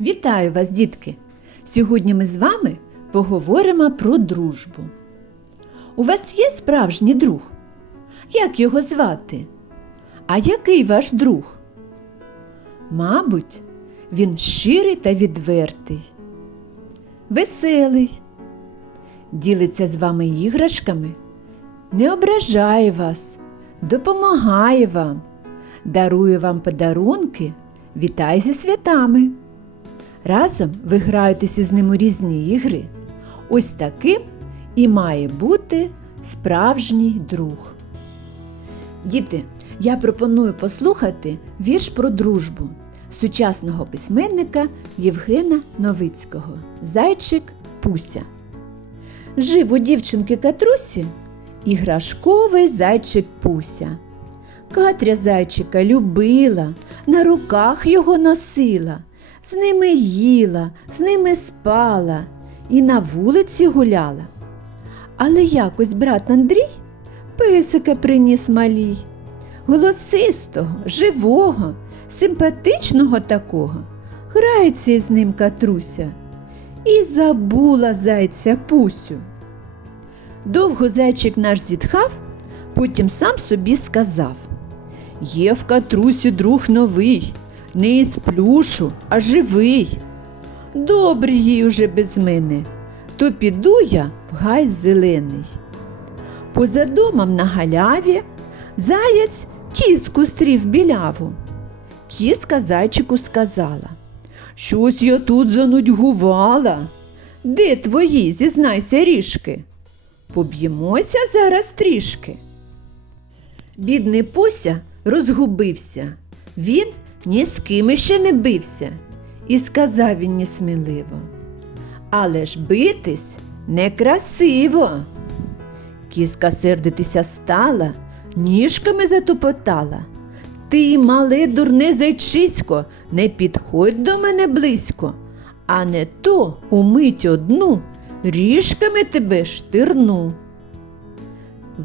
Вітаю вас, дітки! Сьогодні ми з вами поговоримо про дружбу. У вас є справжній друг? Як його звати? А який ваш друг? Мабуть, він щирий та відвертий, веселий, ділиться з вами іграшками, не ображає вас, допомагає вам, дарує вам подарунки, вітає зі святами. Разом ви граєтеся з ним у різні ігри. Ось таким і має бути справжній друг. Діти, я пропоную послухати вірш про дружбу сучасного письменника Євгена Новицького Зайчик Пуся. Жив у дівчинки Катрусі іграшковий зайчик Пуся. Катря зайчика любила, на руках його носила, з ними їла, з ними спала і на вулиці гуляла. Але якось брат Андрій песика приніс малій, голосистого, живого, симпатичного такого. Грається із ним Катруся і забула зайця Пусю. Довго зайчик наш зітхав, потім сам собі сказав Є в катрусі друг новий, не із плюшу, а живий. Добрий їй уже без мене, то піду я в гай зелений. Поза домом на галяві заяць кіску стрів біляву. Кіска зайчику сказала Щось я тут занудьгувала. Де твої, зізнайся ріжки? Поб'ємося зараз трішки. Бідний Пуся розгубився. Він ні з ким іще не бився. І сказав він несміливо. Але ж битись некрасиво. Кіска сердитися стала, ніжками затупотала. Ти, мале дурне зайчисько, не підходь до мене близько, а не то умить одну, ріжками тебе штирну.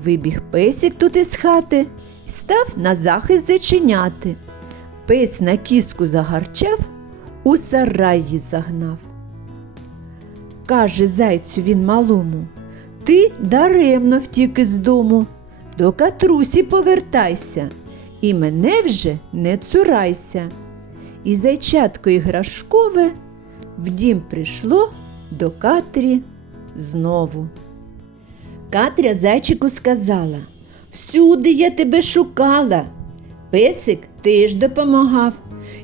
Вибіг песик тут із хати і став на захист зачиняти. Пес на кіску загарчав, у сарай її загнав. Каже зайцю він малому, ти даремно втік із дому, до катрусі повертайся, і мене вже не цурайся. І зайчатко іграшкове в дім прийшло до Катрі знову. Катря зайчику сказала Всюди я тебе шукала. Песик теж допомагав.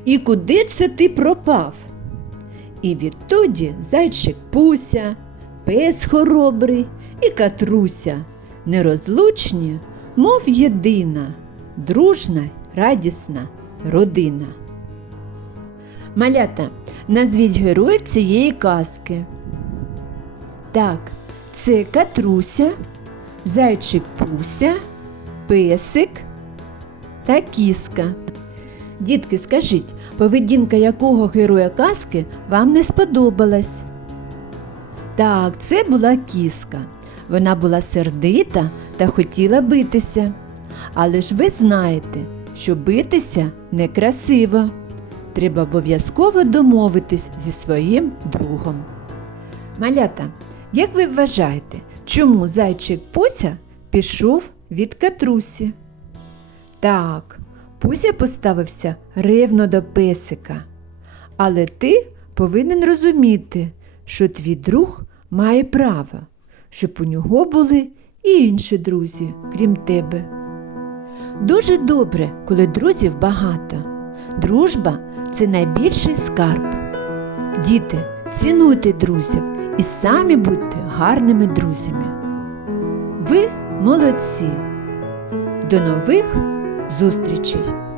І куди це ти пропав? І відтоді зайчик Пуся, пес хоробрий і катруся, нерозлучні, мов єдина, дружна, радісна родина. Малята, назвіть героїв цієї казки. Так, це Катруся, зайчик Пуся, песик та кіска. Дітки, скажіть, поведінка якого героя казки вам не сподобалась? Так, це була кіска. Вона була сердита та хотіла битися. Але ж ви знаєте, що битися некрасиво. Треба обов'язково домовитись зі своїм другом. Малята, як ви вважаєте, чому зайчик Пуся пішов від катрусі? Так, Пуся поставився ревно до песика. Але ти повинен розуміти, що твій друг має право, щоб у нього були і інші друзі, крім тебе. Дуже добре, коли друзів багато. Дружба це найбільший скарб. Діти, цінуйте друзів і самі будьте гарними друзями. Ви молодці. До нових зустрічей!